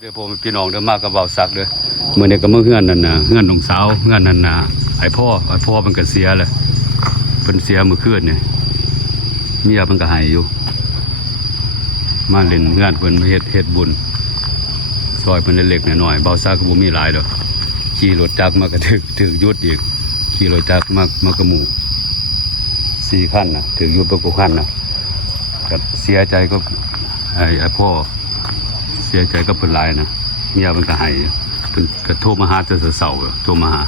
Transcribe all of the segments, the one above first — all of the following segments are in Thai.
เด้อผมพี่น้องเด้อมากกับเบาสักเด้อมื้อนี้ก็มื้อเฮือนนั่นน่ะเฮือนน้องสาวเฮือนนั่นน่ะไอ้พ่อมันก็เสียแล้วเพิ่นเสียมื้อคืนนี่เมียเพิ่นก็ให้อยู่มาเล่นเฮือนเพิ่นมาเฮ็ดบุญซอยเพิ่นเล็กๆน้อยๆเบาสักก็บ่มีหลายดอกขี่รถจักรมาก็ถึกยุดอีกขี่รถจักรมากระหมู่4คันน่ะถึกยุดบ่กว่าคันน่ะก็เสียใจก็ไอ้พ่อเสียใจก็เพิ่นหลายนะเมียเพิ่นก็ให้เพิ่นก็โทรมาหาแต่เช้าๆโทรมาหา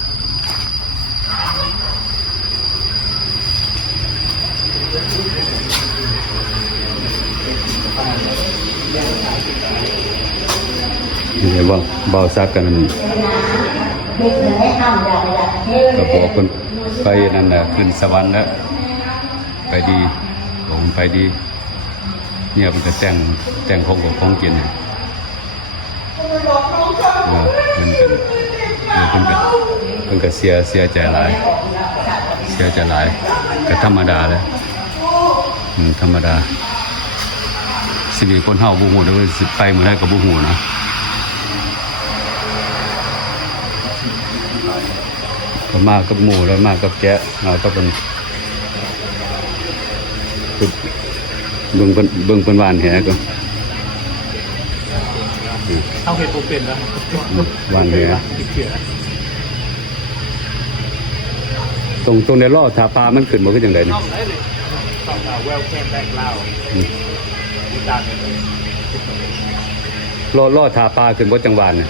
นี่ว่าเบาซักกันก็บอกคนไปนั่นแหละขึ้นสวรรค์แล้วไปดีผมไปดีเนี่ยมันก็แต่งของกับของกินเนี่ยมันก็เสียใจหลายก็ธรรมดาเลยธรรมดาสิมีคนเฮาบ่ฮู้เด้อสิไปมื้อใดก็บ่ฮู้นะก็มากับหมู่แล้วมากับแกะมาก็เป็นเบิ่งเพิ่นหวานแหก็เอาเห็ดปูเป็นแล้วหวานแหตรงในล้อถาปลามันขึ้นบ่คือจังได๋นี่ต้องเวลแคมแบ็กลาวล้อถาปลาขึ้นบ่จังหวานน่ะ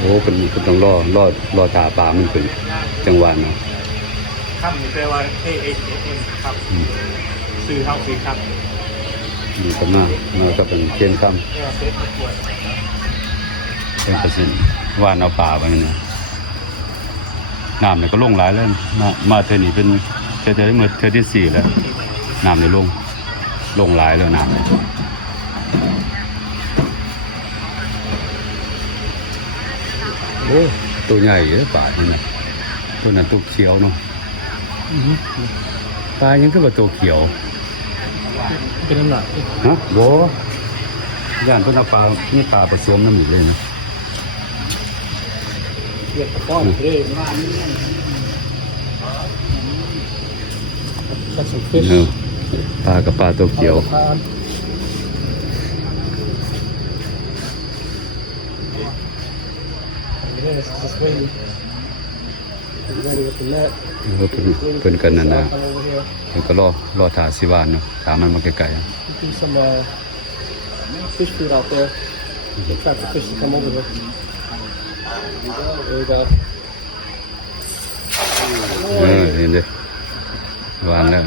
โอ้เป็นต้องล้อถาปลามันขึ้นจังหวานเนาะครับนี่แปลว่า AHM ครับซื้อเฮาซื้อครับนี่ก็มาก็เป็นเชียนคำเป็นเปอร์เซ็นต์ว่านเอาป่าไปเนี่ยน้ำเนี่ยก็ลงหลายแล้วมาเทอนี่เป็นเทอที่เมื่อเทอที่4แล้วน้ำเนี่ยลงหลายแล้วน้ำเนี่ยโอ้ตัวใหญ่เยอะป่านี่นะตัวนั้นตัวเขียวเนาะปลายังก็ว่าตัวเขียวเป็นน้ำหนักฮะโบย่านต้นปลานี่ปลาผสมน้ำหมูเลยนะเรียกป้อนเลยมาปลากับปลาตัวเขียวเป็นกันนั่นนะมันก็รอถาสิวานเนาะถามันมาไกลๆfish food out there. Trap the fish to come over here. There we go. เห็นเด้วานแล้ว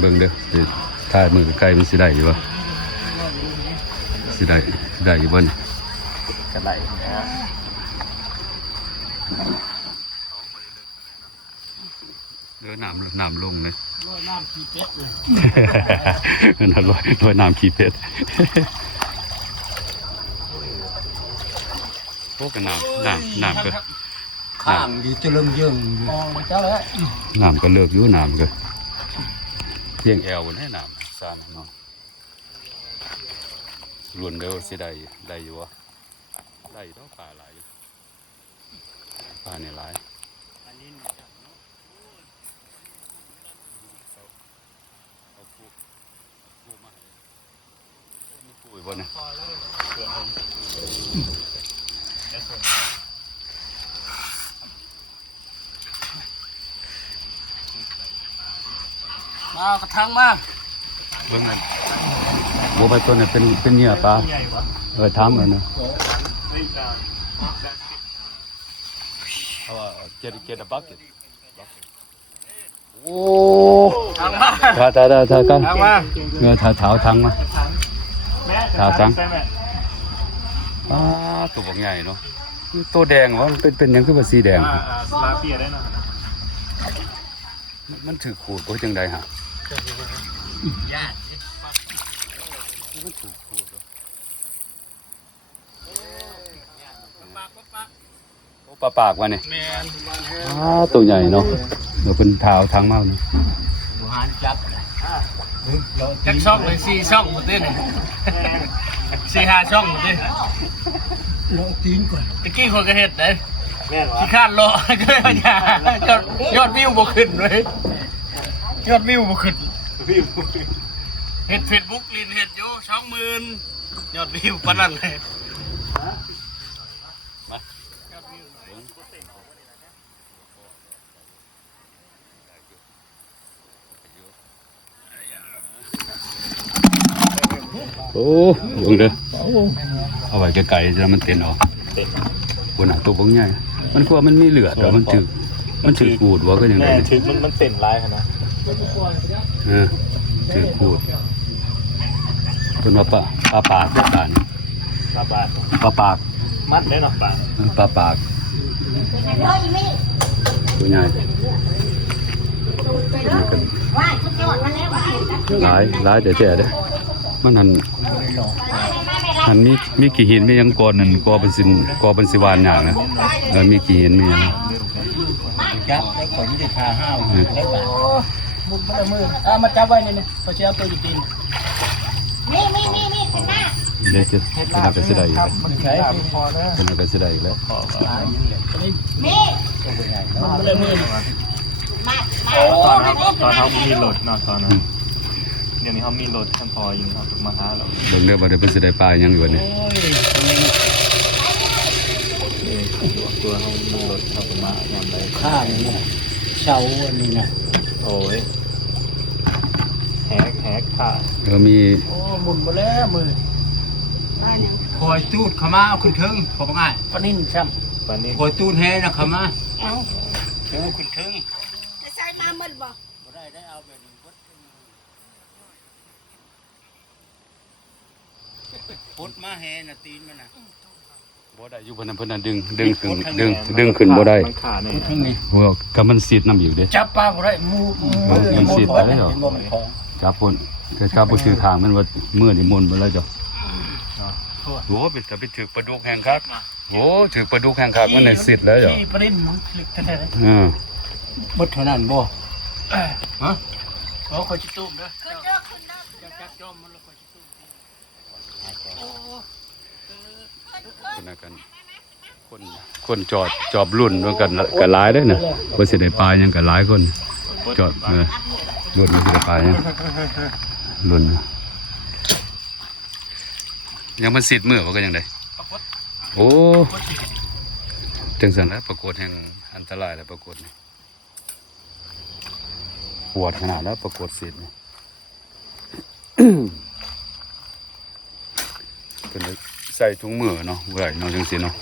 เบิ่งเด้อถ่ายมือไกลมันสิได้อยู่บ่สิได้อยู่บ่นี่กระไหลนะเรือน้ำลงเลยลอยน้ำขี้เป็ดเลยนั่นลอยน้ำขี้เป็ดโอ้กันน้ำก็ข้างดีจะเริ่มเยิ่งมองไปจ้าเลยน้ำก็เลิกอยู่น้ำก็เพียงแอวบนให้น้ำซาเนาะล้วนเดียวสิได้อยู่วะได้ต้องปลาหลายปลาเนี่ยหลายปุ๋ยบนเนี่ยมากระทังมาเบิ่งกันบัวใบต้นเนี่ยเป็นเหยื่อปลาทำเลยนะget a bucket โอ้ทางมาถ้ากันทางมาเงยเท้าทางมาเท้าทางตัวบางใหญ่เนาะตัวแดงวะมันเป็นยังคือว่าสีแดงลาเปียได้นะมันถือขูดก็จังใดฮะญาติมันถือขูดปากวะเนี่ยตัวใหญ่เนาะเดี๋ยวเป็นเท้าทางมากเนาะบุหารจับ จักช่องเลย4ช่องหมดเลย4-5ช่องหมดเลย ลองตีนก่อน ตะกี้คนก็เฮ็ดได้ แม่นวะ ขี้คร้านรอก็เลยว่ายอดวิวบ่ขึ้นเลยยอดวิวบ่ขึ้นเฮ็ด Facebook ลินเฮ็ดอยู่ 20,000 ยอดวิวปานนั้นเลย โอ้ยงเด้อเอาไว้ไกลๆแล้วมันเต้นออกบนหน้าตัวบ่ใหญ่มันกลัวมันมีเลือดมันถือกูดว่าก็ยังไง แม่ถึงมันเต็นลายขนาด ถือกูดเป็นว่าปลาปากด้วยกัน ลาบาท ปลาปาก มัดได้หรอปะ ปลาปากตัวใหญ่หลายแต่เด้อมันหันมีกี่หินมียังก่อนนั่นก่อเป็นสิวานอย่างนะมีกี่หินมีหยัง จับได้ขอ20ค่าห้าวได้บาทมุดบ่ละมือมาจับไว้นี่ๆพอสิเอาไปอยู่ตีน เดี๋ยวจะเป็นอะไรสิได้อีกแล้ว มันใช้พอแล้ว เป็นอะไรสิได้อีกแล้ว บ่ละมือ ตอนเขามีรถเนาะตอนนั้นเดี๋ยวนี้เขามีรถท่านพออยู่เขาถึงมาหาเรา เบิ่งเด้อบ่ได้เป็นสิได้ปลายังอยู่นี่ ตัวเขามีรถเขาถึงมายามใด ข้านี่นะเสาอันนี้นะ โอ้ยแฮกค่ะ มี โอ้หมุนบ่แล้วมือคอยตูดเข้ามาเอาขึ้นเทิงพอบ่ง่ายปนิ่นซ้ำ วันนี้ คอยตูดแฮนะเข้ามาเอาขึ้นเทิง จะใส่มาหมดบ่ บ่ได้เอาแบบนี้พุดมาแฮน่ะตีนมันน่ะ บ่ได้อยู่เพิ่นน่ะดึงขึ้นบ่ได้ มันขาเนี่ย ทั้งนี้ โอ้ก็มันซีดน้ำอยู่เด้ จับปลาบ่ได้มู มันสิไปแล้วเหรอ เห็นบ่มันของ จับพุ่นแต่จับบ่ถือทางมันว่ามื้อนี่มนต์บ่แล้วจ้ะโอ้ไปแต่ไปถือปลาดุกแห้งคักโอ้ถือปลาดุกแห้งคักมันได้ซีดแล้วจ้ะ ที่ปนิ่นมันคลิกแท้ๆ เ บดเท่านั้นบ่ฮะขอคอยชิตุ้มเด้อ ขึ้นเด้อขึ้นเด้อขึ้น จับจอมมันแล้วคอยชิตุ้ม คนนั้นกันคนจอบรุ่นด้วยกันก็หลายเด้อน่ะบ่สิได้ปลาหยังก็หลายคนจอดรุ่นบ่สิได้ปลาหยังรุ่นยังมันซีดมื้อบ่ก็ยังได้โอ้จังซั่นแล้วปรากฏแห่งอันตรายแล้วปรากฏนี่ปวดขนาดแล้วปรากฏซีดนี่ เป็นใส่ถุงมือเนาะไว้เนาะจังซี่เนาะ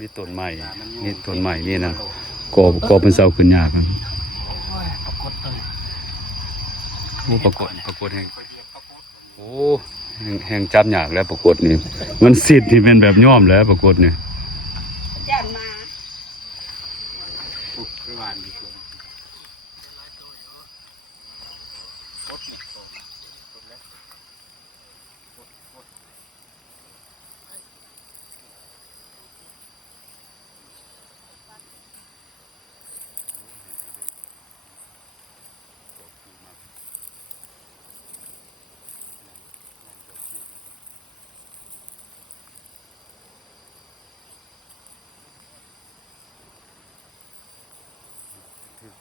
มีต้นไม้นี่นะก่อเป็นเสาขึ้นยากนะโอ้ปรากฏแห่งโอ้แห่งจับยากแล้วปรากฏนี่มันสิทธิ์ที่เป็นแบบย่อมแล้วปรากฏนี่ ย่านมา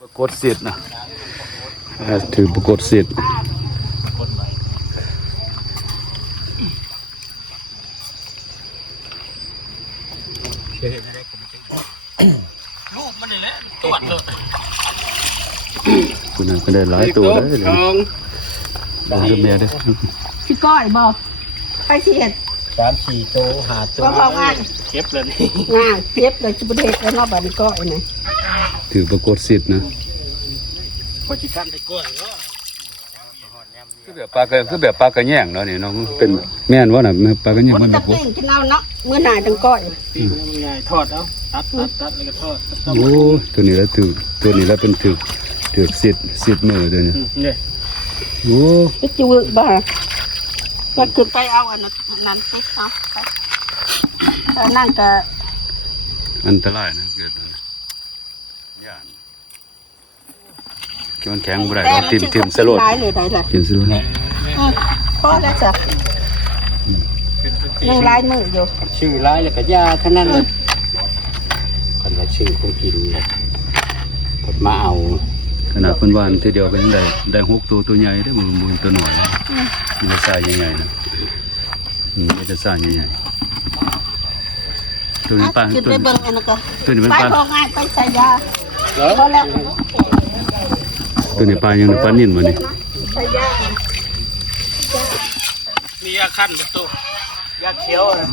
ปรากฏสิทธิ์นะถือปรากฏสิทธิ์ ลูกมันนี่แหละตรวจเลย คุณนั้นก็ได้หลายตัวเลยเดี๋ยวเมียได้ พี่ก้อยบอกไปเสียด 3-4โต5โต ก็พองาน เก็บเลยนี่ งานเพียบเลยจุประเทศแล้วเนอกบ้านก้อยนะ ถือปรากฏสิทธิ์นะ พอสิทำได้ก้อยเนาะ คือแบบปลากระแยงเนาะนี่เนาะเป็นแม่นว่าน่ะปลากระแยง คน มัน ตะ บ่ เก่งกินเอาเนาะเมื่อหน่ายจังก้อย ตีนมันง่ายทอดเอาตัดแล้วก็ทอด โอ้ตัวนี้แล้วถือตัวนี้แล้วเป็นถือ ถือกสิทธิ์มือตัวนี้ เนี่ย โอ้ ไปจูบ่าก็คือไปเอาอันนั้นติ๊กเนาะไปแต่นั่นก็ อันตรายนะเกิดอะไรย่านที่มันแข็งบ่ได้เราทิ่มสลด ได้เลยได้เลย ทิ่มสลด พอแล้วจ้ะยังลายมืออยู่ ชื่อร้ายแล้วก็ยาเท่านั้นเลยคนละชื่อคงกินเลยกดมาเอา ขนาดเพิ่นวานทีเดียวก็ยังได้6ตัวใหญ่ได้มือตัวหน่อยนะมันจะสายใหญ่ๆนะมันจะสายใหญ่ๆตัวนี้ปลา คือ ตัว ได้ นี้ เบิ่งอันนั้นก็ ตัวนี้มัน ไป ปลา พอง่ายไปใส่ยาพอแล้ว ตัวนี้ปลายังปลานิ่นมานี่ ใส่ยา มียาขั้นประตูยาเขียวนะ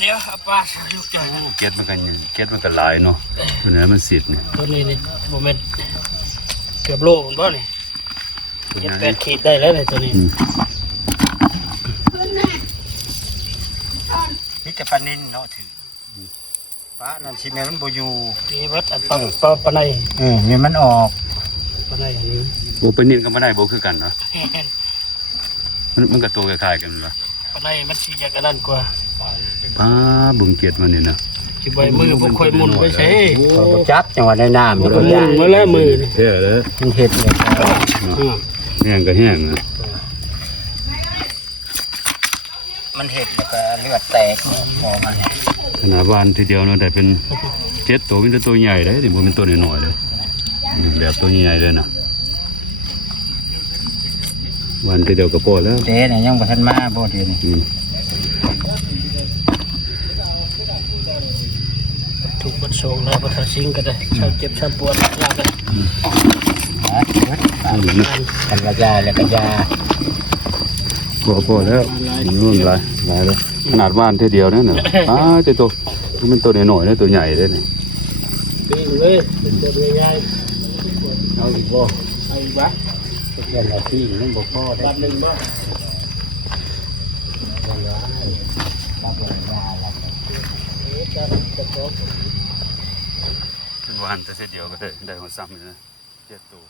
เดี๋ยวเอาปลาลูกใหญ่ เก็ดมันกันหลายเนาะตัวนี้มันสิทธิ์นี่ ตัวนี้นี่โมเมนต์เกือบโลมันบ่นี่7-8 ขีดได้แล้วในตัวนี้ นี่จะปลานิ่นเนาะถือปลานั่นชิแม่มันบ่อยู่ที่วัดอันปลาในเนี่ยมันออกปลาในอันนี้ โอ้ปลานิ่นก็บ่ได้บ่คือกันเนาะมันก็ตัวคล้ายๆกันล่ะ ปลาในมันสิอยากอันนั้นกว่า ปลาบุงเกียดมันนี่นะ สิใบมือบ่ค่อยหมุนไปใช่ จับจังหวะในน้ำ มันก็หมุนมาแล้วมือนี่ เท่เลย มันเห็ดเลย แห้งก็แห้งนะ มันเห็ดแล้วก็เลือดแตกพอมัน ขนาดวานทีเดียวเนาะได้เป็น7ตัวมีแต่ตัวใหญ่เลยนี่บ่เป็นตัวน้อยๆเลยแบบตัวใหญ่ๆเลยนะวันทีเดียวก็พอแล้ว เด้เนี่ยยังบ่ทันมาบ่เดี๋ยวนี้ ถูกบัดส่งแล้วบ่ทันซิงก็ได้ชาเจ็บชาปวดยาได้ กันกระจายแล้วกระจาย พอแล้วนู่นหลายเลยขนาดวานทีเดียวนั่นน่ะเจ้าตัวมันตัวน้อยๆนะตัวใหญ่เลยนี่ ปีนเลยเป็นตัวใหญ่เอาอีกบ่เอาอีกบ่ เพื่อนเราที่มันบ่พอได้ บัดนึงบ่ วานแต่ทีเดียวก็ได้หัวซ้ำเลยนะ7ตัว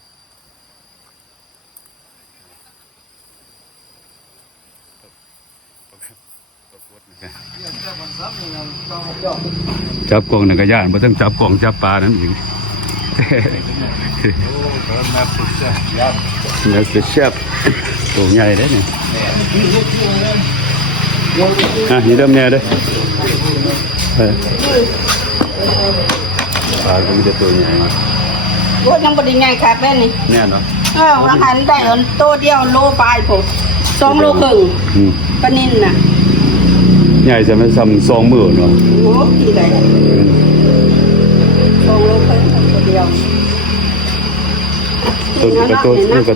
จับกล่องนั่นก็ย่านบ่ต้องจับกล่องจับปลานั่นอีกแล้วจะแซ่บตัวใหญ่เด้นี่นี่เริ่มแน่เด้ปลาก็มีแต่ตัวใหญ่ โอ้ยังบ่ได้ง่ายคักแม่นี่ แน่เนาะ อาหารได้อันโตเดียวโลปลายผม2 โลครึ่งปลานิ่นน่ะ ใหญ่จะไม่ซ้ำ2 มื้อเนาะ โอ้กี่ได้2 โลครึ่งตัวเดียว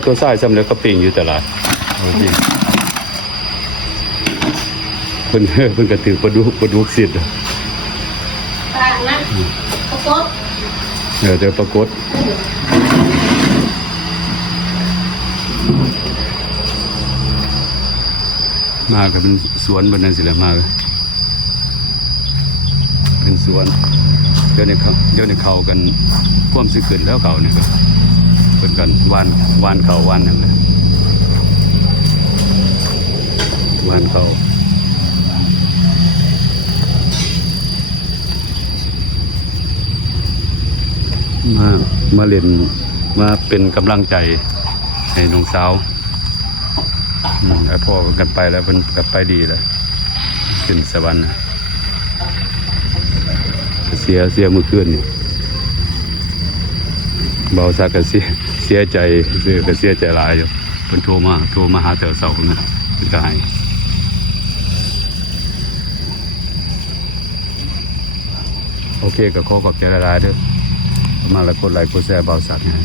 ตัวทรายซ้ำแล้วก็ปิ่งอยู่ตลาดเพิ่นก็ถือปลาดุกสิทธิ์ ต่างนะปรากฏ เดี๋ยวปรากฏมาก็เป็นสวนบนนั้นสิแหละมาเป็นสวนเดี๋ยวนี้เขากันพ่วมซื้อขึ้นแล้วเขาเนี่ยก็เป็นกันวานเขาวานนั่นแหละวานเขามาเรียนมาเป็นกำลังใจให้น้องสาวไอ้พ่อกันไปแล้วมันกลับไปดีเลยขึ้นสวรรค์เสียมือคืนนี่เบาสักก็เสียใจก็เสียใจหลายอยู่เพิ่นโทรมาหาแต่เสาร์นะเป็นก็ให้โอเคก็ขอขอบใจหลายๆเด้อมาแล้วกดไลค์กดแชร์เบาสักนะ